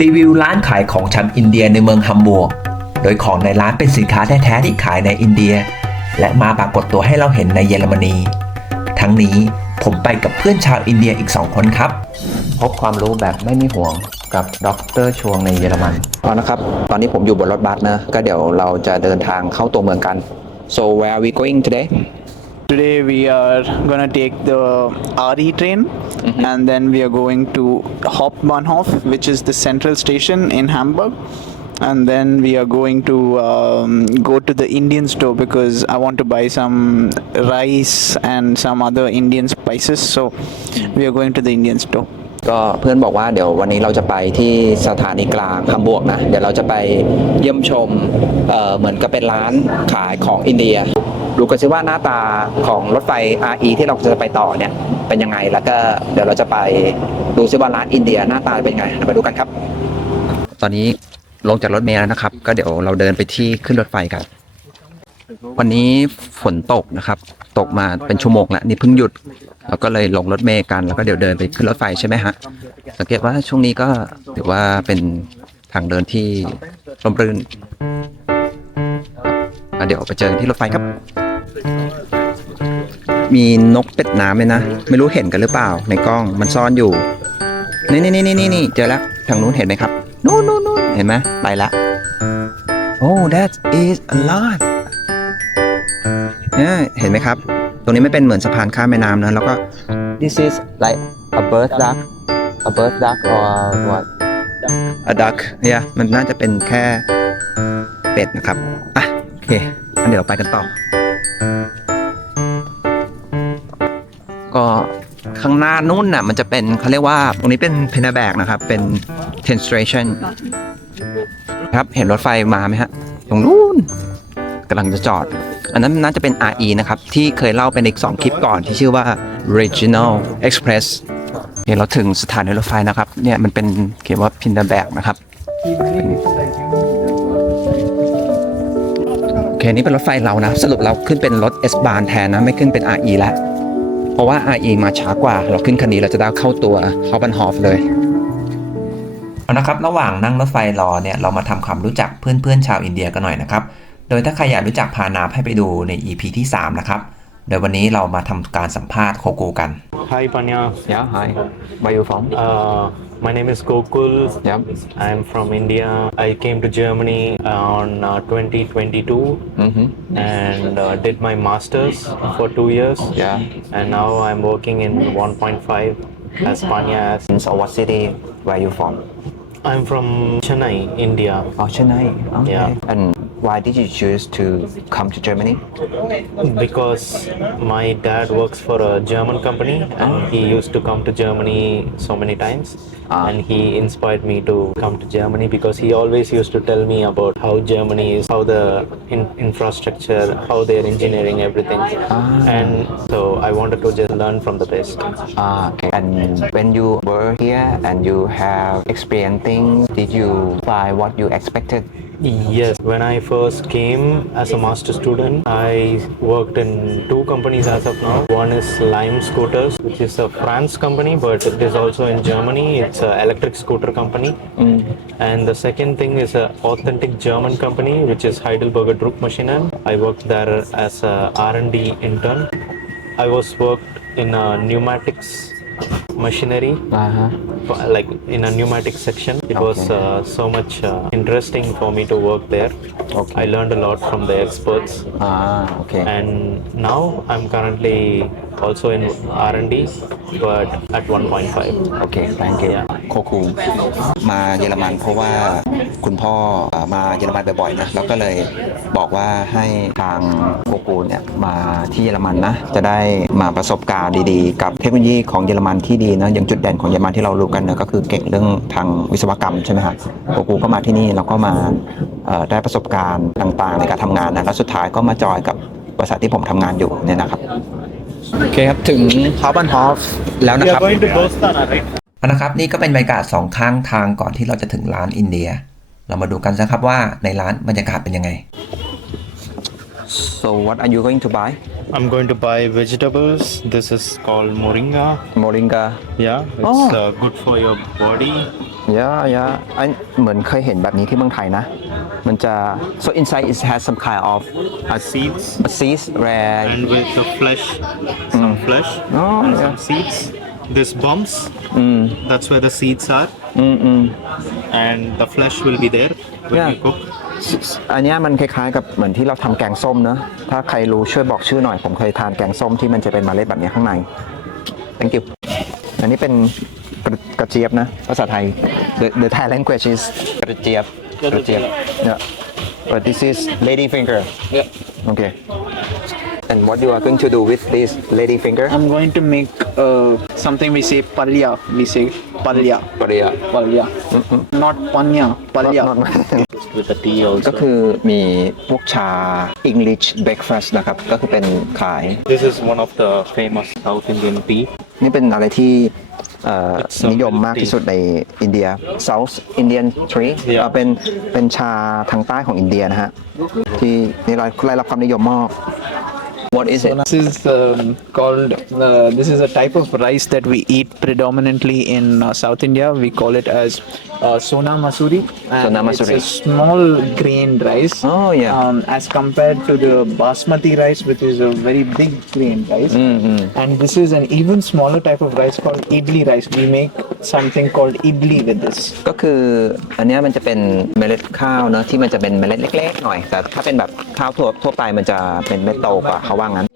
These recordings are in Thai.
รีวิวร้านขายของชำอินเดียในเมืองฮัมบูร์กโดยของในร้านเป็นสินค้าแท้ๆที่ขายในอินเดีย และมาปรากฏตัวให้เราเห็นในเยอรมนี ทั้งนี้ผมไปกับเพื่อนชาวอินเดียอีก 2 คนครับ พบความรู้แบบไม่มีห่วงกับดรชวงในเยอรมันเอานะครับ ตอนนี้ผมอยู่บนรถบัสนะ ก็เดี๋ยวเราจะเดินทางเข้าตัวเมืองกัน so where are we going today Today we are gonna take the RE train and then we are going to Hauptbahnhof, which is the central station in Hamburg. And then we are going to um, go to the Indian store because I want to buy some rice and some other Indian spices. So we are going to the Indian store. ก็เพื่อนบอกว่าเดี๋ยววันนี้เราจะไปที่สถานีกลางฮัมบูร์กนะ เดี๋ยวเราจะไปเยี่ยมชมเอ่อเหมือนกับเป็นร้านขายของอินเดีย ดูกันซิว่าหน้าตาของรถไฟ RE ที่เราจะไปต่อเนี่ยเป็นยังไง แล้วก็เดี๋ยวเราจะไปดูซิว่าร้านอินเดียหน้าตาเป็นยังไงไปดูกันครับ ตอนนี้ลงจากรถเมล์แล้วนะครับ ก็เดี๋ยวเราเดินไปที่ขึ้นรถไฟกัน วันนี้ฝนตกนะครับ ตกมาเป็นชั่วโมงแล้วนี่เพิ่งหยุดแล้วก็เลยลงรถเมล์กัน แล้วก็เดี๋ยวเดินไปขึ้นรถไฟใช่ไหมฮะสังเกตว่าช่วงนี้ก็ถือว่าเป็นทางเดินที่ร่มรื่นเดี๋ยวไปเจอกันที่รถไฟครับ มีนกเป็ดน้ำเลยนะ ไม่รู้เห็นกันหรือเปล่า ในกล้องมันซ่อนอยู่ นี่นี่นี่นี่นี่เจอแล้วทางนู้นเห็นไหมครับนู้นนู้นนู้นเห็นไหมไปละโอ้ that is a lot เนี่ยเห็นไหมครับ ตรงนี้ไม่เป็นเหมือนสะพานข้ามแม่น้ำนะแล้วก็ this is like a bird duck a bird duck or what a duck yeah มันน่าจะเป็นแค่เป็ดนะครับ อะ โอเคงั้นเดี๋ยวไปกันต่อ ก็ข้างหน้านู่นน่ะมันจะเป็นเขาเรียกว่าตรงนี้เป็นเพน a แบกนะครับ เป็น train station ครับเห็นรถไฟมาไหมฮะ ตรงนู้นกำลังจะจอด อันนั้นน่าจะเป็น RE นะครับ ที่เคยเล่าเป็นอีก 2 คลิปก่อนที่ชื่อว่า Regional Express เดี๋ยเราถึงสถานีรถไฟนะครับ เนี่ยมันเป็นเขียนว่าพินดาแบกนะครับโอเคนี่เป็นรถไฟเรานะ สรุปเราขึ้นเป็นรถ S บานแทนนะ ไม่ขึ้นเป็น RE แล้ว เพราะว่า RE มาช้ากว่า เราขึ้นคันนี้เราจะได้เข้าตัวฮอบันฮอฟเลยเอานะครับ ระหว่างนั่งรถไฟรอเนี่ยเรามาทำความรู้จักเพื่อนๆชาวอินเดียกันหน่อยนะครับ โดยถ้าใครอยากรู้จักพานาให้ไปดูใน EP ที่ 3 นะครับ โดยวันนี้เรามาทำการสัมภาษณ์โคกูกัน Hi Panya, Yeah hi where you from uh, my name is Gokul. Yep. I'm from India. I came to Germany on uh, 2022 mm-hmm. and uh, did my masters for two years. Yeah. And now I'm working in 1.5 as Panya. As so what city where you from I'm from Chennai, India. Oh, Chennai. Okay. Yeah. And why did you choose to come to Germany? Because my dad works for a German company and he used to come to Germany so many times. Ah. And he inspired me to come to Germany because he always used to tell me about how Germany is, how the in- infrastructure, how they're engineering everything. Ah. And so I wanted to just learn from the best. Ah, okay. And when you were here and you have experienced things, did you find what you expected? Yes, when I first came as a master student, I worked in two companies as of now. One is Lime Scooters, which is a France company, but it is also in Germany. It's an electric scooter company. Mm. And the second thing is an authentic German company, which is Heidelberger Druckmaschinen. I worked there as a R&D intern. I was worked in a pneumatics machinery Uh-huh. like in a pneumatic section. It was uh, so much uh, interesting for me to work there. Okay. I learned a lot from the experts, Ah, okay. and now I'm currently also in R&D, but at 1.5. โอเค thank you โคคูมาเยอรมันเพราะว่าคุณพ่อเอ่อมาเยอรมันบ่อยๆนะ แล้วก็เลยบอกว่าให้ทางโคคูเนี่ยมาที่เยอรมันนะ จะได้มาประสบการณ์ดีๆ กับเทคโนโลยีของเยอรมันที่ดีนะอย่างจุดเด่นของเยอรมันที่เรารู้กันเนอะก็คือเก่งเรื่องทางวิศวกรรมใช่ไหมครับโคคูก็มาที่นี่แล้วก็มาเอ่อได้ประสบการณ์ต่างๆ ในการทำงานนะแล้วสุดท้ายก็มาจอยกับบริษัทที่ผมทำงานอยู่เนี่ยนะครับ โอเคครับ ถึงฮอบันฮอฟแล้วนะครับ to Dostana, right? เอานะครับ นี่ก็เป็นบรรยากาศสองข้างทางก่อนที่เราจะถึงร้านอินเดีย เรามาดูกันนะครับว่าในร้านบรรยากาศเป็นยังไง so what are you going to buy I'm going to buy vegetables. This is called moringa. โมริงกา Yeah, it's Oh. uh, good for your body. ยายาอันเหมือนเคยเห็นแบบนี้ที่เมืองไทยนะ มันจะ so inside it has some kind of Uh, seeds seeds where and with the flesh, some flesh Oh, and yeah. some seeds. This bumps. That's where the seeds are. And the flesh will be there when Yeah. you cook. อันเนี้ยมันคล้ายๆกับเหมือนที่เราทำแกงส้มเนอะถ้าใครรู้ช่วยบอกชื่อหน่อย ผมเคยทานแกงส้มที่มันจะเป็นเมล็ดแบบเนี้ยข้างใน thank you อันนี้เป็นกระกระเจี๊ยบนะ ภาษาไทย the the Thai language is กระเจี๊ยบกระเจี๊ยบ yeah but this is lady finger Yeah. okay and what you are going to do with this lady finger I'm going to make uh, something we say palya. We say palya. ปริยา Palya. Not panya. Palya. Not- not- With the tea also. ก็คือมีพวกชา English breakfast นะครับ ก็คือเป็นขาย This is one of the famous South Indian tea. นี่เป็นอะไรที่เอ่อ It's so นิยมมากที่สุดในอินเดีย South Indian Tree Yeah. เอ่อเป็นเป็นชาทางใต้ของอินเดียนะฮะที่นี่ได้รับความนิยมมาก What is it This is um, called. Uh, this is a type of rice that we eat predominantly in uh, South India. We call it as uh, sona masuri. And Sona masuri. It's a small grained rice. Oh, yeah. Um, as compared to the basmati rice, which is a very big grained rice. Mm-hmm. And this is an even smaller type of rice called idli rice. We make something called idli with this. ก็คืออันเนี้ยมันจะเป็นเมล็ดข้าวเนอะที่มันจะเป็นเมล็ดเล็กๆหน่อย แต่ถ้าเป็นแบบข้าวทั่วทั่วไปมันจะเป็นเม็ดโตกว่าเขา ว่างั้น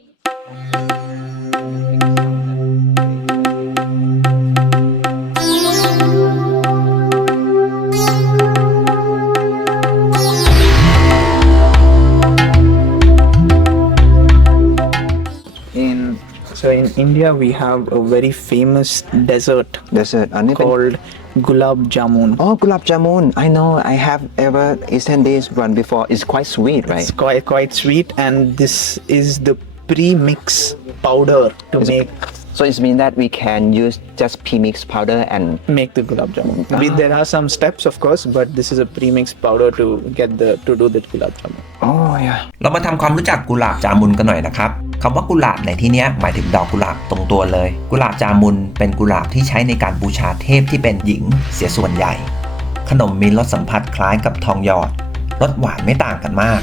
In so in India, we have a very famous dessert Dessert อันนี้เป็น called gulab jamun. Oh, gulab jamun. I know. I have ever eaten this one before. It's quite sweet, right? It's quite quite sweet, and this is the pre-mix powder to make So it means that we can use just premix powder and make the gulab jamun. We, there are some steps, of course, but this is a pre-mix powder to get the to do the gulab jamun. oh yeah. เรามาทำความรู้จักกุหลาบจามุนกันหน่อยนะครับ คำว่ากุหลาบในที่เนี้ยหมายถึงดอกกุหลาบตรงตัวเลย กุหลาบจามุนเป็นกุหลาบที่ใช้ในการบูชาเทพที่เป็นหญิงเสียส่วนใหญ่ ขนมมีรสสัมผัสคล้ายกับทองหยอดรสหวานไม่ต่างกันมาก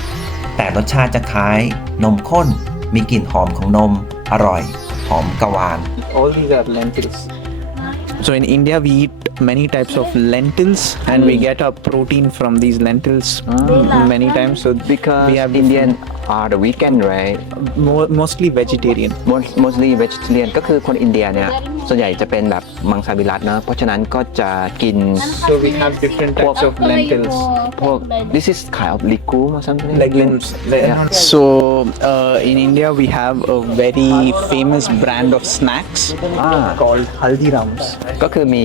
แต่รสชาติจะคล้าย นมข้น มีกลิ่นหอมของนม อร่อย หอมกะวาน All these are lentils. So in India, we eat many types of lentils, and we get our protein from these lentils many times. So Because we have Indian are the vegan, right? mo- mostly vegetarian. Most, mostly vegetarian ก็คือคนอินเดียเนี่ย ส่วนใหญ่จะเป็นแบบมังสวิรัตเนอะเพราะฉะนั้นก็จะกิน So we have different types of lentils. พวก this is kind of legume or something legumes. So uh, in India, we have a very famous brand of snacks Ah. called Haldirams. ก็คือมี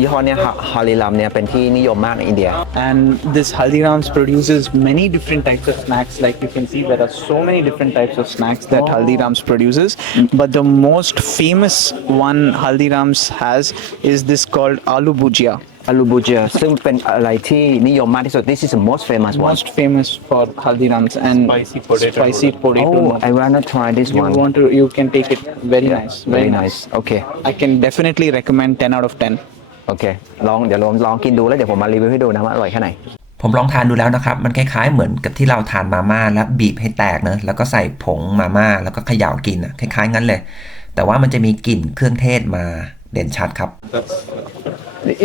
ยี่ห้อเนี่ยฮาริลัมเนี่ยเป็นที่นิยมมากในอินเดีย And this Haldirams produces many different types of snacks. Like you can see, there are so many different types of snacks that Haldirams produces. But the most famous one Haldirams has is this called Aloo Bhujia. อาลูบูเจียซึ่งเป็นอะไรที่นิยมมากที่สุด this is the most famous one Most famous for Haldirams and Spicy potato Spicy potato. oh I wanna try this you one want to? You can take it. Very nice. very nice โอเค I can definitely recommend 10 out of 10. โอเค ลองเดี๋ยวลองลองกินดูแล้วเดี๋ยวผมมารีวิวให้ดูนะว่าอร่อยแค่ไหน ผมลองทานดูแล้วนะครับ มันคล้ายๆ เหมือนกับที่เราทานมาม่าแล้วบีบให้แตกเนอะแล้วก็ใส่ผงมาม่าแล้วก็เขย่ากินอะคล้ายๆงั้นเลย แต่ว่ามันจะมีกลิ่นเครื่องเทศมาเด่นชัดครับ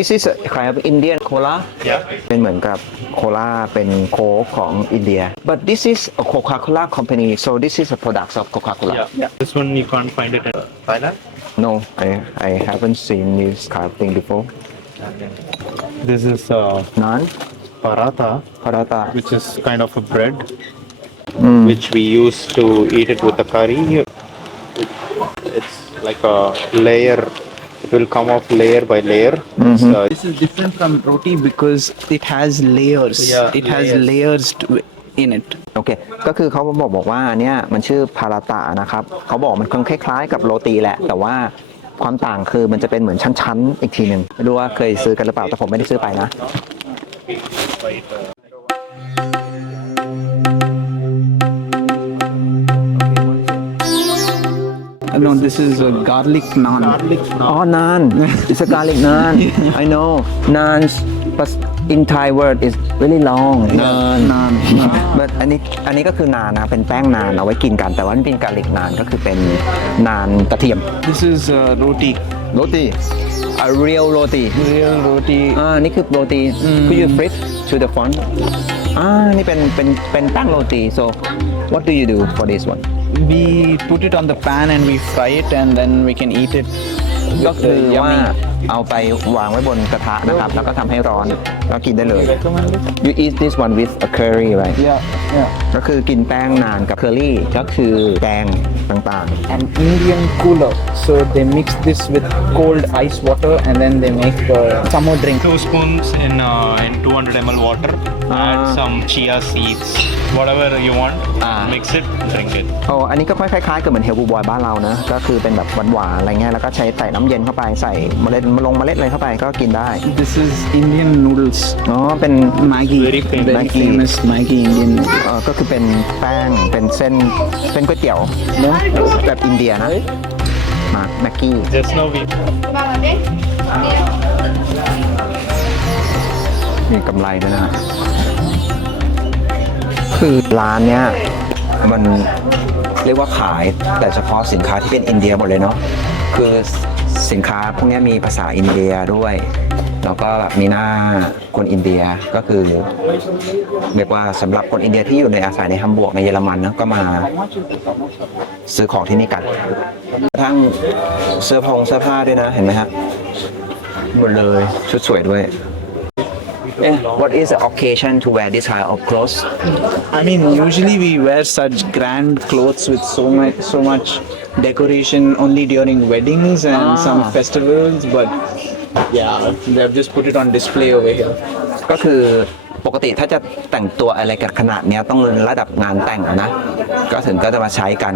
Is this a kind of Indian cola Yeah. เป็นเหมือนกับโคลาเป็นโค้กของอินเดีย but this is a Coca-Cola company so this is a product of Coca-Cola Yeah. This one you can't find it in Thailand. no I I haven't seen this kind of thing before This is uh, naan paratha, พาราตา which is kind of a bread, which we use to eat it with the curry. It's like a layer. It will come off layer by layer. It's, uh, This is different from roti because it has layers. Yeah, it has layers. layers to, in it. โอเค ก็คือเขาบอกบอกว่าเนี่ยมันชื่อพาราตานะครับ เขาบอกมันคล้ายๆกับโรตีแหละ แต่ว่าความต่างคือมันจะเป็นเหมือนชั้นๆ อีกทีหนึ่งไม่รู้ว่าเคยซื้อกันหรือเปล่า แต่ผมไม่ได้ซื้อไปนะ So no, this is a garlic naan. Garlic Oh, naan. It's a garlic naan. I know. Naan, but in Thai word is really long. Naan. Naan. But อันนี้อันนี้ก็คือนานนะเป็นแป้งนานเอาไว้กินกัน แต่ว่ามันเป็นกาลิกนานก็คือเป็นนานกระเทียม This is uh, roti. โรตี a real roti Real roti. อ่า นี่คือโรตี could you flip to the front อ่า นี่เป็น เป็น เป็นแป้งโรตี so what do you do for this one We put it on the pan and we fry it and then we can eat it. ก็ with คือ the ว่า yummy. เอาไปวางไว้บนกระทะนะครับ แล้วก็ทำให้ร้อนแล้วกินได้เลย you eat this one with a curry right Yeah, yeah. ก็คือกินแป้งนานกับเคอรี่ก็คือแกงต่าง An Indian cooler. So they mix this with cold ice water and then they make a summer drink. Two spoons in uh, in 200 ml water. Ah. Add some chia seeds, whatever you want. Ah. Mix it, drink it. ๆโอ้อันนี้ก็คล้ายๆกับเหมือนเฮลบูบอยบ้านเรานะ ก็คือเป็นแบบหวานๆอะไรเงี้ย แล้วก็ใช้ใส่น้ำเย็นเข้าไป ใส่เมล็ดลงเมล็ดอะไรเข้าไปก็กินได้ This is Indian noodles. อ๋อเป็น Maggie. Very famous. Very Maggi. famous Maggie Indian noodles. เอ่อก็คือเป็นแป้งเป็นเส้นเป็นก๋วยเตี๋ยวเนอะแบบอินเดียนะมาแม็กกี้ Just now we มีกำไรด้วยนะฮะคือร้านเนี้ยมันเรียกว่าขายแต่เฉพาะสินค้าที่เป็นอินเดียหมดเลยเนาะคือ สินค้าพวกนี้มีภาษาอินเดียด้วย แล้วก็มีหน้าคนอินเดียก็คือเรียกว่าสำหรับคนอินเดียที่อยู่ในอาศัยในฮัมบวร์กในเยอรมันนะก็มาซื้อของที่นี่กันกระทั่งเสื้อผงเสื้อผ้าด้วยนะเห็นไหมฮะหมดเลยชุดสวยด้วย Yeah. What is the occasion to wear this kind of clothes? I mean, usually we wear such grand clothes with so much, so much decoration only during weddings and Ah. some festivals. But yeah, they've just put it on display over here. ก็คือปกติถ้าจะแต่งตัวอะไรกันขนาดเนี้ยต้องระดับงานแต่งอะนะ ก็ถึงก็จะมาใช้กัน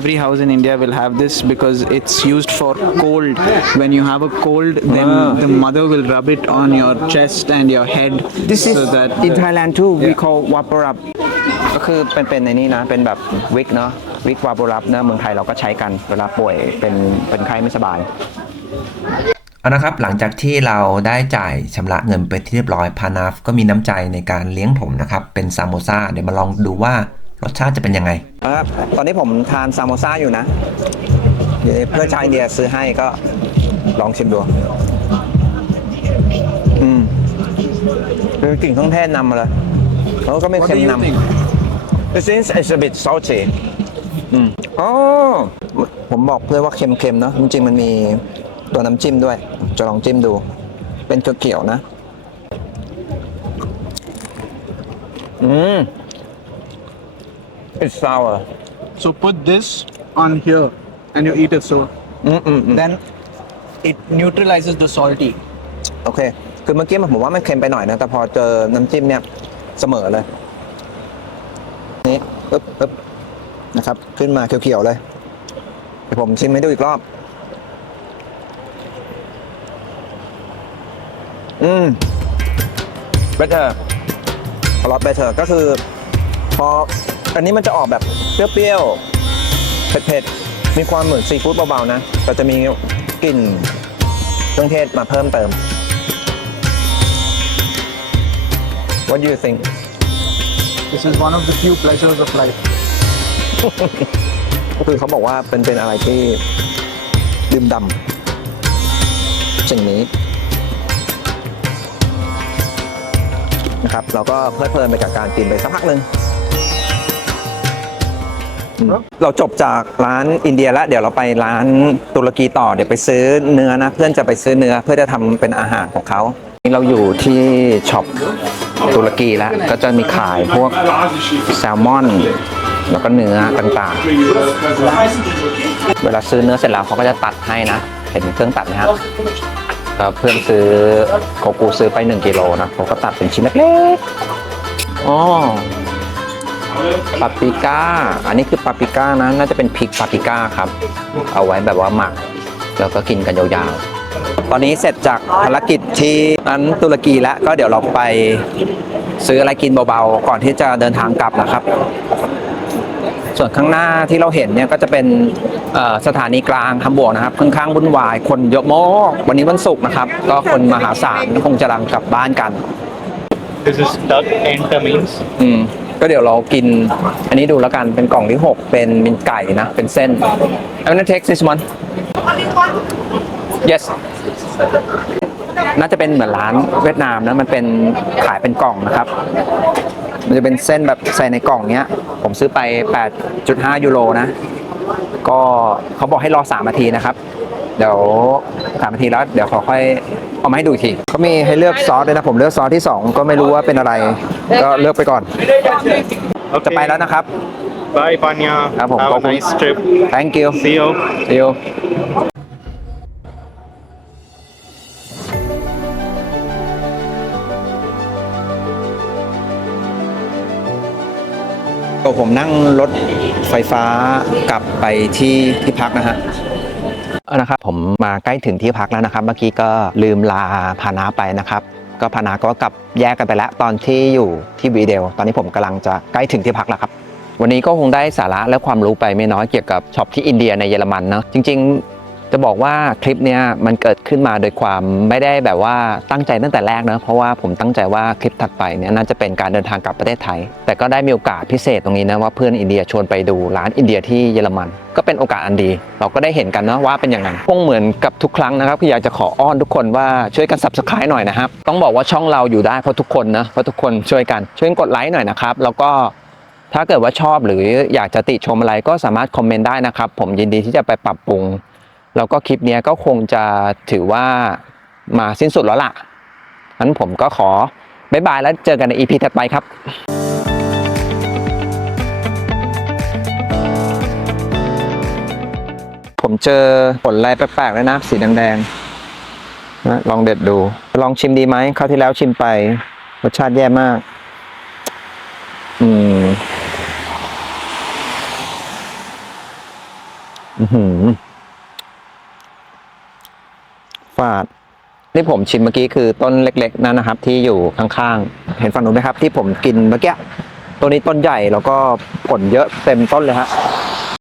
Every house in India will have this because it's used for cold. When you have a cold, then Ah. the mother will rub it on your chest and your head This is so that in Thailand too we call waparap ก็คือเป็นเป็นในนี้นะ เป็นแบบวิกเนาะ วิกวาปรับเนะเมืองไทยเราก็ใช้กันเวลาป่วยเป็นเป็นไข้ไม่สบายเอานะครับหลังจากที่เราได้จ่ายชำระเงินไปที่เรียบร้อยพานาฟก็มีน้ำใจในการเลี้ยงผมนะครับ เป็นซามโมซาเดี๋ยวมาลองดูว่ารสชาติจะเป็นยังไงครับตอนนี้ผมทานซามโมซ่าอยู่นะเดี๋ยวเพื่อนชาวอินเดียซื้อให้ก็ลองชิมดูอืมคือกลิ่นเครื่องเทศนำมาเลยแล้วก็ไม่ What เค็ do ม you น think? ำ This is it's a bit salty อืมอ๋อผมบอกเพื่อนว่าเค็มๆเนอะจริงๆมันมีตัวน้ำจิ้มด้วย จะลองจิ้มดู เป็นเขียวๆนะ อืม it's sour So put this on here and you eat it. So อืมอืมอืม then it neutralizes the salty. โอเค คือเมื่อกี้ผมว่ามันเค็มไปหน่อยนะ แต่พอเจอน้ำจิ้มเนี่ย เสมอเลย นี่ปึ๊บปึ๊บ นะครับ ขึ้นมาเขียวๆเลยเดี๋ยวผมชิมให้ดูอีกรอบ อืม better a lot better ก็คือ พออันนี้มันจะออกแบบเปรี้ยวๆ เผ็ดๆ มีความเหมือนซีฟู้ดเบาๆ นะ แต่จะมีกลิ่นเครื่องเทศมาเพิ่มเติม What do you think This is one of the few pleasures of life. ก็คือเขาบอกว่าเป็นเป็นอะไรที่ดื่มดำสิ่งนี้นะครับ เราก็เพลิดเพลินไปกับการกินไปสักพักหนึ่งอืมเราจบจากร้านอินเดียแล้ว เดี๋ยวเราไปร้านตุรกีต่อเดี๋ยวไปซื้อเนื้อนะ เพื่อนจะไปซื้อเนื้อเพื่อจะทำเป็นอาหารของเขานี่เราอยู่ที่ช็อปตุรกีแล้ว ก็จะมีขายพวกแซลมอน แล้วก็เนื้อต่างๆ เวลาซื้อเนื้อเสร็จแล้วเขาก็จะตัดให้นะ เห็นเครื่องตัดไหมครับเพื่อนซื้อโคกูซื้อไป1กิโลนะเขาก็ตัดเป็นชิ้นเล็กๆอ๋อปาปริก้า อันนี้คือปาปริก้านะ น่าจะเป็นพริกปาปริก้าครับ เอาไว้แบบว่าหมัก แล้วก็กินกันยาวๆ ตอนนี้เสร็จจากภารกิจที่นั้นตุรกีแล้ว ก็เดี๋ยวเราไปซื้ออะไรกินเบาๆ ก่อนที่จะเดินทางกลับนะครับ ส่วนข้างหน้าที่เราเห็นเนี่ยก็จะเป็นเอ่อสถานีกลางฮัมบวร์กนะครับค่อนข้างวุ่นวาย คนเยอะมากวันนี้วันศุกร์นะครับ ก็คนมหาศาลคงจะรังกลับบ้านกัน This is duck entamines. อืมก็เดี๋ยวเรากิน อันนี้ดูแล้วกันเป็นกล่องที่ 6 เป็นมินไก่นะ เป็นเส้น I'm gonna take this one yes น่าจะเป็นเหมือนร้านเวียดนามนะ มันเป็นขายเป็นกล่องนะครับ มันจะเป็นเส้นแบบใส่ในกล่องเนี้ย ผมซื้อไป 8.5 ยูโรนะ ก็เขาบอกให้รอ 3 นาทีนะครับ เดี๋ยว3นาทีแล้ว เดี๋ยวขอค่อยเอามาให้ดูอีกทีเขามีให้เลือกซอสด้วยนะ ผมเลือกซอสที่ 2 ก็ไม่รู้ว่าเป็นอะไร ก็เลือกไปก่อน จะไปแล้วนะครับ Bye, Panya. Ah, po, Have po, a po. nice trip. thank you See you. see you ผมนั่งรถไฟฟ้ากลับไปที่ที่พักนะฮะเอานะครับผมมาใกล้ถึงที่พักแล้วนะครับ เมื่อกี้ก็ลืมลาพานาไปนะครับ ก็พานาก็กลับแยกกันไปแล้วตอนที่อยู่ที่วีเดลตอนนี้ผมกำลังจะใกล้ถึงที่พักแล้วครับ วันนี้ก็คงได้สาระและความรู้ไปไม่น้อยเกี่ยวกับช็อปที่อินเดียในเยอรมันเนาะจริง ๆ จะบอกว่าคลิปเนี้ยมันเกิดขึ้นมาโดยความไม่ได้แบบว่าตั้งใจตั้งแต่แรกนะเพราะว่าผมตั้งใจว่าคลิปถัดไปเนี่ยน่าจะเป็นการเดินทางกลับประเทศไทย แต่ก็ได้มีโอกาสพิเศษตรงนี้นะว่าเพื่อนอินเดียชวนไปดูร้านอินเดียที่เยอรมัน ก็เป็นโอกาสอันดี เราก็ได้เห็นกันนะว่าเป็นอย่างไรคงเหมือนกับทุกครั้งนะครับคืออยากจะขออ้อนทุกคนว่าช่วยกัน subscribe หน่อยนะครับต้องบอกว่าช่องเราอยู่ได้เพราะทุกคนนะเพราะทุกคนช่วยกันช่วยกดไลค์หน่อยนะครับแล้วก็ถ้าเกิดว่าชอบหรืออยากจะติชมอะไรก็สามารถคอมเมนต์ได้นะครับ ผมยินดีที่จะไปปรับปรุง แล้วก็คลิปนี้ก็คงจะถือว่ามาสิ้นสุดแล้วล่ะงั้นผมก็ขอบ๊ายบายแล้วเจอกันใน EP ถัดไปครับผมเจอผลอะไรแปลกๆเลยนะ สีแดงๆนะลองเด็ดดู ลองชิมดีไหมคราวที่แล้วชิมไป รสชาติแย่มาก อืม อือหือ ฟาดที่ผมชิมเมื่อกี้คือต้นเล็ก ๆนั่นนะครับ ที่อยู่ข้างๆ เห็นฝั่งนู้นไหมครับ ที่ผมกินเมื่อกี้ตัวนี้ต้นใหญ่แล้วก็ผลเยอะเต็มต้นเลยฮะ